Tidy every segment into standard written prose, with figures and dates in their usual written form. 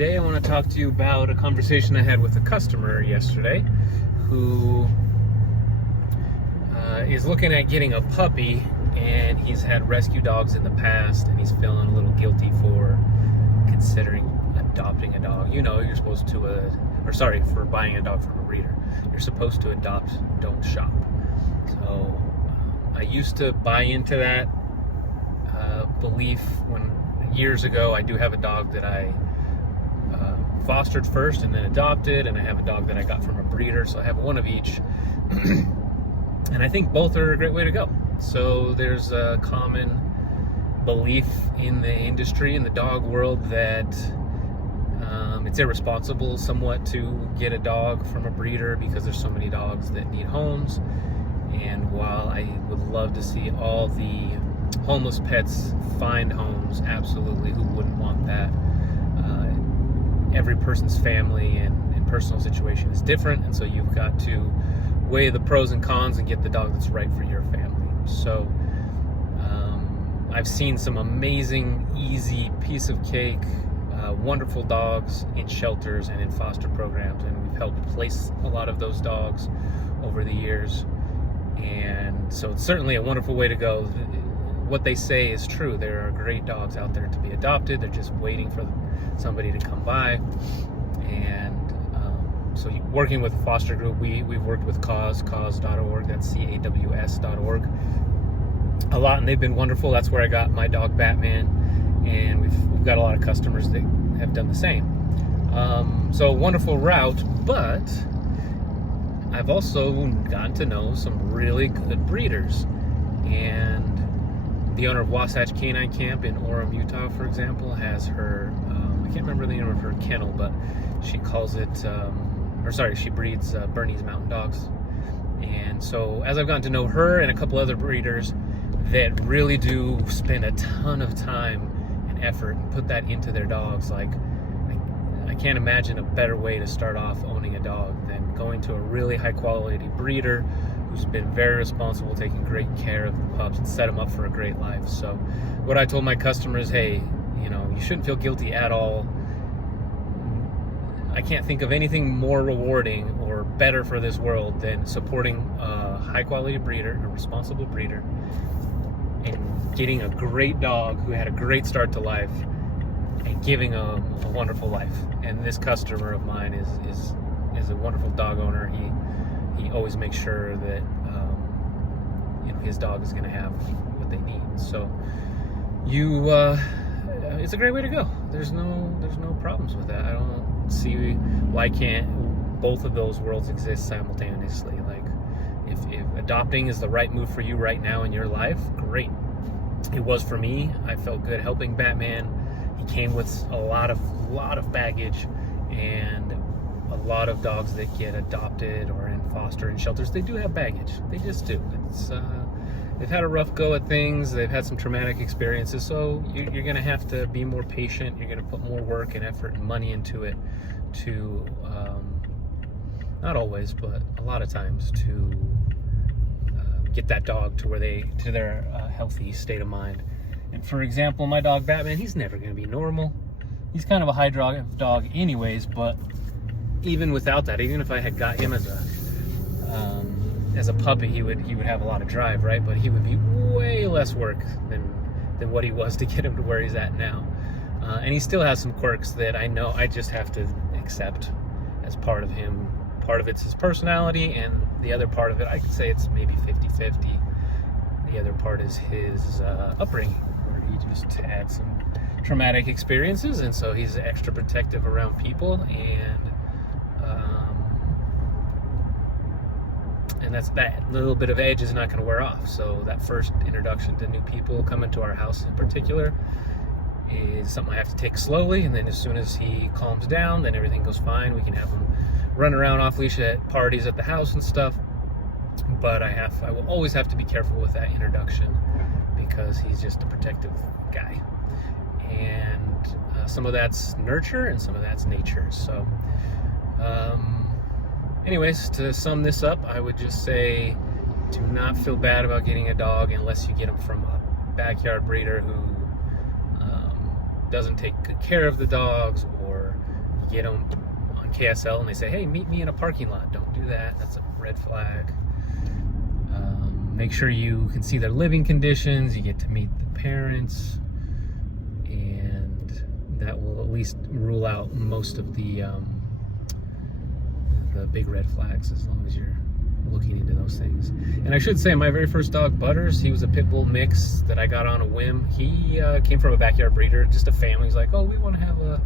Today I want to talk to you about a conversation I had with a customer yesterday who is looking at getting a puppy, and he's had rescue dogs in the past and he's feeling a little guilty for considering adopting a dog. You know, you're supposed to, for buying a dog from a breeder. You're supposed to adopt, don't shop. So I used to buy into that belief years ago. I do have a dog that I fostered first and then adopted, and I have a dog that I got from a breeder, so I have one of each. And I think both are a great way to go. So there's a common belief in the industry, in the dog world, that it's irresponsible somewhat to get a dog from a breeder because there's so many dogs that need homes. And while I would love to see all the homeless pets find homes, absolutely, who wouldn't want that? Every person's family and personal situation is different, and so you've got to weigh the pros and cons and get the dog that's right for your family. So I've seen some amazing, easy, piece of cake, wonderful dogs in shelters and in foster programs, and we've helped place a lot of those dogs over the years. And so it's certainly a wonderful way to go. What they say is true. There are great dogs out there to be adopted. They're just waiting for somebody to come by. And so working with a foster group, we've worked with cause.org, that's CAWS.org, a lot, and they've been wonderful. That's where I got my dog Batman, and we've got a lot of customers that have done the same. So wonderful route, but I've also gotten to know some really good breeders. And the owner of Wasatch Canine Camp in Orem, Utah, for example, has her, I can't remember the name of her kennel, but she calls it, she breeds Bernese Mountain Dogs. And so as I've gotten to know her and a couple other breeders that really do spend a ton of time and effort and put that into their dogs, like I can't imagine a better way to start off owning a dog than going to a really high quality breeder who's been very responsible, taking great care of the pups and set them up for a great life. So what I told my customers, hey, you shouldn't feel guilty at all. I can't think of anything more rewarding or better for this world than supporting a high quality breeder, a responsible breeder, and getting a great dog who had a great start to life and giving a wonderful life. And this customer of mine is a wonderful dog owner. He always makes sure that his dog is going to have what they need. So it's a great way to go. There's no problems with that. I don't see why can't both of those worlds exist simultaneously. Like if adopting is the right move for you right now in your life, great. It was for me. I felt good helping Batman. He came with a lot of baggage, and a lot of dogs that get adopted or in foster and shelters, they do have baggage. They just do. They've had a rough go at things. They've had some traumatic experiences. So you're going to have to be more patient. You're going to put more work and effort and money into it to, not always, but a lot of times, to get that dog to their healthy state of mind. And for example, my dog Batman, he's never going to be normal. He's kind of a high drive dog anyways, but even without that, even if I had got him as a puppy, he would have a lot of drive, right? But he would be way less work than what he was to get him to where he's at now. And he still has some quirks that I know I just have to accept as part of him. Part of it's his personality, and the other part of it, I could say it's maybe 50-50. The other part is his upbringing, where he just had some traumatic experiences, and so he's extra protective around people, and that little bit of edge is not going to wear off. So that first introduction to new people coming to our house in particular is something I have to take slowly, and then as soon as he calms down, then everything goes fine. We can have him run around off leash at parties at the house and stuff, but I will always have to be careful with that introduction because he's just a protective guy. And some of that's nurture and some of that's nature. So anyways, to sum this up, I would just say do not feel bad about getting a dog unless you get him from a backyard breeder who doesn't take good care of the dogs or get them on KSL and they say, hey, meet me in a parking lot. Don't do that. That's a red flag. Make sure you can see their living conditions. You get to meet the parents, and that will at least rule out most of the big red flags, as long as you're looking into those things. And I should say, my very first dog, Butters, he was a pit bull mix that I got on a whim. He came from a backyard breeder, just a family. He's like, oh, we want to have a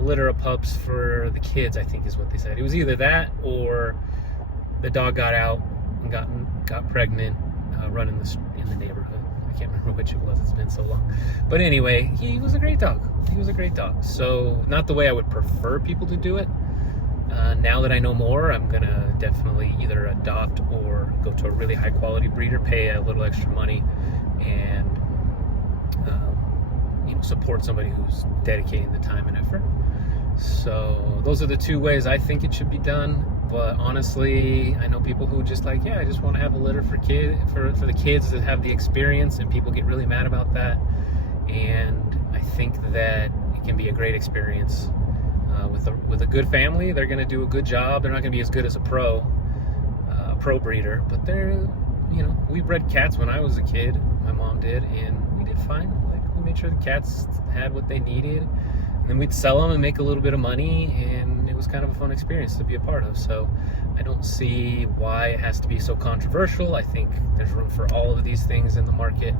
litter of pups for the kids, I think is what they said. It was either that or the dog got out and got pregnant running in the neighborhood. I can't remember which it was. It's been so long. But anyway, he was a great dog. He was a great dog. So not the way I would prefer people to do it. Now that I know more, I'm gonna definitely either adopt or go to a really high quality breeder, pay a little extra money, and support somebody who's dedicating the time and effort. So those are the two ways I think it should be done. But honestly, I know people who just like, yeah, I just want to have a litter for the kids to have the experience, and people get really mad about that. And I think that it can be a great experience. With a good family, they're going to do a good job. They're not going to be as good as a pro breeder, but we bred cats when I was a kid. My mom did, and we did fine. Like, we made sure the cats had what they needed, and then we'd sell them and make a little bit of money, and it was kind of a fun experience to be a part of. So I don't see why it has to be so controversial. I think there's room for all of these things in the market,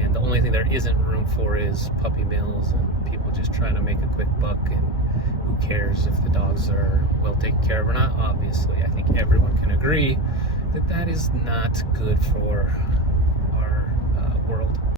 and the only thing there isn't room for is puppy mills and people just trying to make a quick buck. And who cares if the dogs are well taken care of or not? Obviously, I think everyone can agree that that is not good for our world.